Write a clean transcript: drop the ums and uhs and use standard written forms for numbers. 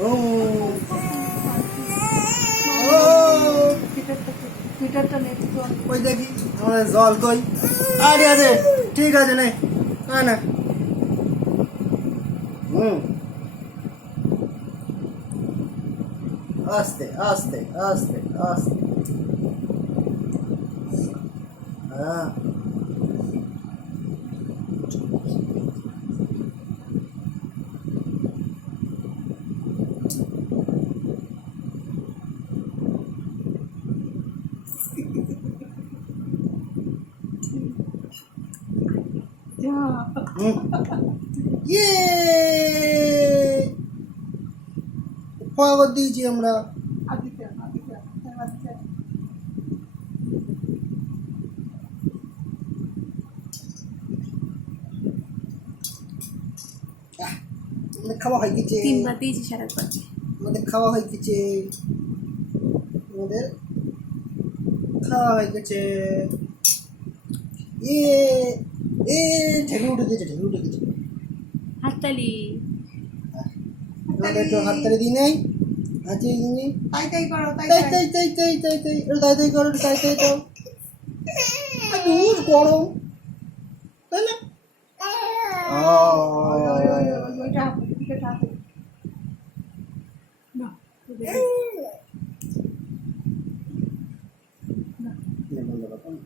ও ওই দেখি আমাদের জল কই আরে আছে ঠিক আছে নে না আস্তে আস্তে আস্তে আস্তে হ্যাঁ ইয়ে ফল দিয়েছি আমরা আমাদের খাওয়া হয়ে গেছে 3 বার দিয়েছি সারাবার আমাদের খাওয়া হয়ে গেছে আমাদের খাওয়া হয়ে গেছে এ এ ঢেকে উঠে গেছে হাততালি আমাদের একটু হাততালি দিই নাই হাতে দিই তাই তাই করো তাই তাই তাই তাই তাই তাই তাই তাই তাই করো তাই তাই দাও দূর গরম তাই না ওইটা